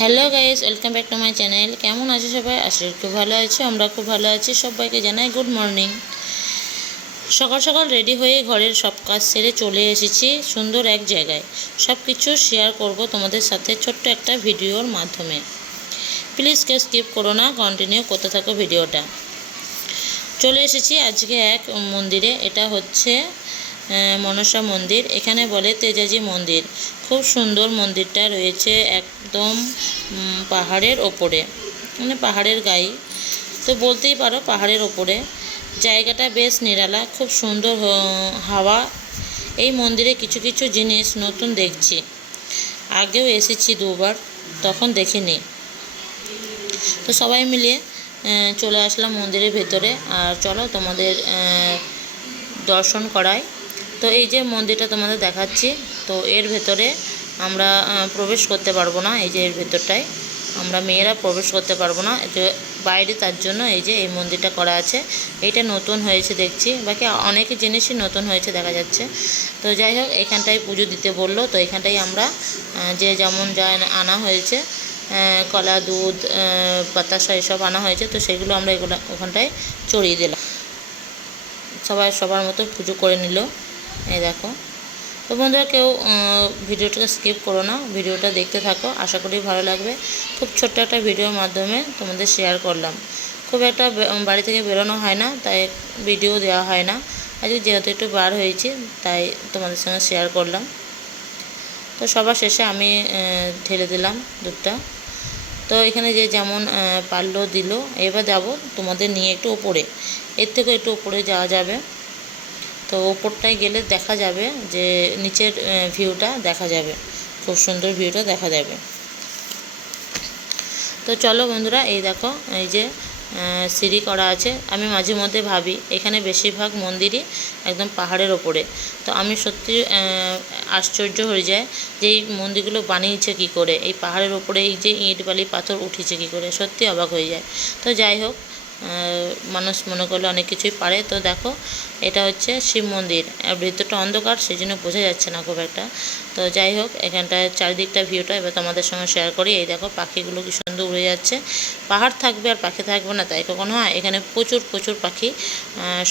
Hello guys, welcome back to my channel. কেমন আছে সবাই? আসলে খুব ভালো আছে, আমরা খুব ভালো আছি। সবাইকে জানাই গুড মর্নিং। সকাল সকাল রেডি হয়ে ঘরের সব কাজ সেরে চলে এসেছি সুন্দর এক জায়গায়। সব কিছু শেয়ার করব তোমাদের সাথে ছোট্ট একটা ভিডিওর মাধ্যমে। প্লিজ কেউ স্কিপ করো না কন্টিনিউ করতে থাকো ভিডিওটা। চলে এসেছি আজকে এক মন্দিরে, এটা হচ্ছে মনসা মন্দির। এখানে বলে তেজাজি মন্দির। খুব সুন্দর মন্দিরটা রয়েছে একদম পাহাড়ের ওপরে। মানে পাহাড়ের গায়ে। তো বলতেই পারো পাহাড়ের ওপরে। জায়গাটা বেশ নিরালা খুব সুন্দর হাওয়া। এই মন্দিরে কিছু কিছু জিনিস নতুন দেখছি। আগেও এসেছি দুবার তখন দেখিনি। তো সবাই আহ, চলে আসলাম মন্দিরের ভেতরে। আর চলো তোমাদের দর্শন করাই। তো এই যে মন্দিরটা তোমাদের দেখাচ্ছি, তো এর ভেতরে আমরা প্রবেশ করতে পারব না, এই যে এর ভেতরটায়। আমরা মেয়েরা প্রবেশ করতে পারব না, যে বাইরে তার জন্য এই যে এই মন্দিরটা করা আছে। এইটা নতুন হয়েছে দেখছি, বাকি অনেক জিনিসই নতুন হয়েছে দেখা যাচ্ছে। তো যাই হোক, এখানটায় পুজো দিতে বলল, তো এখানটায় আমরা যে যেমন যা আনা হয়েছে কলা, দুধ বাতাসা এসব আনা হয়েছে, তো সেগুলো আমরা এগুলো ওখানটায় চড়িয়ে দিলাম। সবাই সবার মতো পুজো করে নিল। এই দেখো। তো বন্ধুরা কেউ ভিডিওটাকে স্কিপ করো না, ভিডিওটা দেখতে থাকো, আশা করি ভালো লাগবে। খুব ছোট্ট একটা ভিডিওর মাধ্যমে তোমাদের শেয়ার করলাম। খুব একটা বাড়ি থেকে বেরোনো হয় না, তাই ভিডিও দেওয়া হয় না। আজকে যেহেতু একটু বার হয়েছি, তাই তোমাদের সঙ্গে শেয়ার করলাম। তো সবার শেষে আমি ঢেলে দিলাম দুধটা। তো এখানে যে যেমন পারল দিল, এবার যাব তোমাদের নিয়ে একটু ওপরে। এর থেকে একটু ওপরে যাওয়া যাবে। তো ওপরটায় গেলে দেখা যাবে যে নিচের ভিউটা দেখা যাবে। খুব সুন্দর ভিউটা দেখা যাবে। তো চলো বন্ধুরা, এই দেখো, এই যে সিঁড়ি করা আছে। আমি মাঝে মধ্যে ভাবি, এখানে বেশিরভাগ মন্দিরই একদম পাহাড়ের ওপরে। তো আমি সত্যি আশ্চর্য হয়ে যায় যে এই মন্দিরগুলো বানিয়েছে কী করে? এই পাহাড়ের ওপরে এই যে ইট বালি পাথর উঠেছে কী করে? সত্যি অবাক হয়ে যায় তো যাই হোক মানুষ মনে করলে অনেক কিছুই পারে। তো দেখো, এটা হচ্ছে শিব মন্দির। আর ভেতরটা অন্ধকার সেই জন্য বোঝা যাচ্ছে না খুব একটা। তো যাই হোক, এখানটায় চারিদিকটা ভিউটা এবার তোমাদের সঙ্গে শেয়ার করি। এই দেখো, পাখিগুলো কি সুন্দর উড়ে যাচ্ছে। পাহাড় থাকবে আর পাখি থাকবে না, তাই কখনো হয়? এখানে প্রচুর প্রচুর পাখি।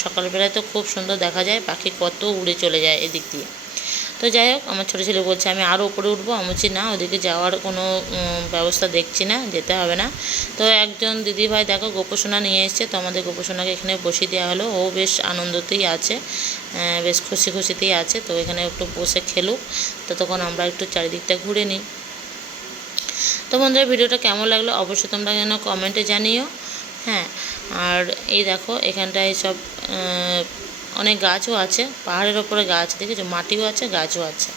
সকালবেলায় তো খুব সুন্দর দেখা যায়। পাখি কত উড়ে চলে যায় এদিক দিয়ে। তো যাই হোক, আমার ছোটো ছেলে বলছে, আমি আরও উপরে উঠবো। আমি বলছি, না, ওদিকে যাওয়ার কোনো ব্যবস্থা দেখছি না, যেতে হবে না। তো একজন দিদিভাই, দেখো গোপোষণা নিয়ে এসছে। তো আমাদের গোপোষণাকে এখানে বসিয়ে দেওয়া হলো। ও বেশ আনন্দতেই আছে বেশ খুশি খুশিতেই আছে। তো এখানে একটু বসে খেলুক। তো তখন আমরা একটু চারিদিকটা ঘুরে নিই। তো বন্ধুরা, ভিডিওটা কেমন লাগল? অবশ্যই তোমরা যেন কমেন্টে জানিও। হ্যাঁ আর এই দেখো, এখানটায় সব অনেক গাছও আছে, পাহাড়ের ওপরে গাছ দেখেছ? মাটিও আছে, গাছও আছে।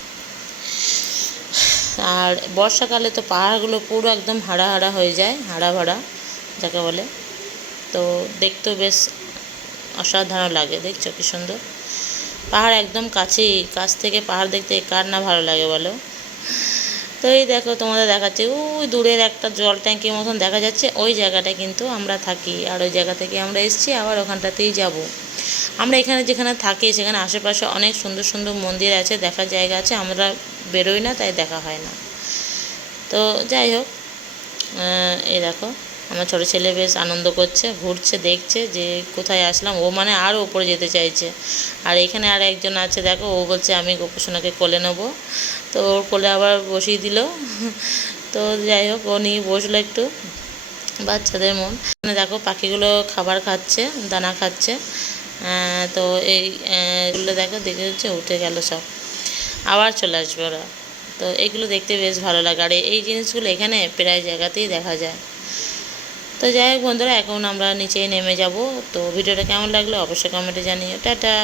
আর বর্ষাকালে তো পাহাড়গুলো পুরো একদম হাড়া হাড়া হয়ে যায়, হাড়া ভাড়া যাকে বলে। তো দেখতেও বেশ অসাধারণ লাগে, দেখছ কি সুন্দর? পাহাড় একদম কাছেই, কাছ থেকে পাহাড় দেখতে কার না ভালো লাগে বলো? তো এই দেখো, তোমাদের দেখাচ্ছে। ওই দূরের একটা জল ট্যাঙ্কির মতন দেখা যাচ্ছে। ওই জায়গাটা কিন্তু আমরা থাকি। আর ওই জায়গা থেকে আমরা এসেছি, আবার ওখানটাতেই যাব। আমরা এখানে যেখানে থাকি, সেখানে আশেপাশে অনেক সুন্দর সুন্দর মন্দির আছে, দেখার জায়গা আছে। আমরা বেরোই না, তাই দেখা হয় না। তো যাই হোক এই দেখো। আমার ছোটো ছেলে বেশ আনন্দ করছে ঘুরছে দেখছে যে কোথায় আসলাম। ও মানে আরও ওপরে যেতে চাইছে। আর এখানে আর একজন আছে দেখো ও বলছে আমি গোপোষণাকে কোলে নেব। তো ওর কোলে আবার বসিয়ে দিল। তো যাই হোক ও নিয়ে বসল একটু। বাচ্চাদের মন। মানে দেখো পাখিগুলো খাবার খাচ্ছে দানা খাচ্ছে। তো এই আহ, দেখো দেখে হচ্ছে উঠে গেল সব। আবার চলে আসবে ওরা। তো এগুলো দেখতে বেশ ভালো লাগে। আর এই জিনিসগুলো এখানে প্রায় জায়গাতেই দেখা যায়। তো যাই হোক বন্ধুরা, এখন আমরা নিচেই নেমে যাব। তো ভিডিওটা কেমন লাগল অবশ্যই কমেন্টে জানিও। টাটা।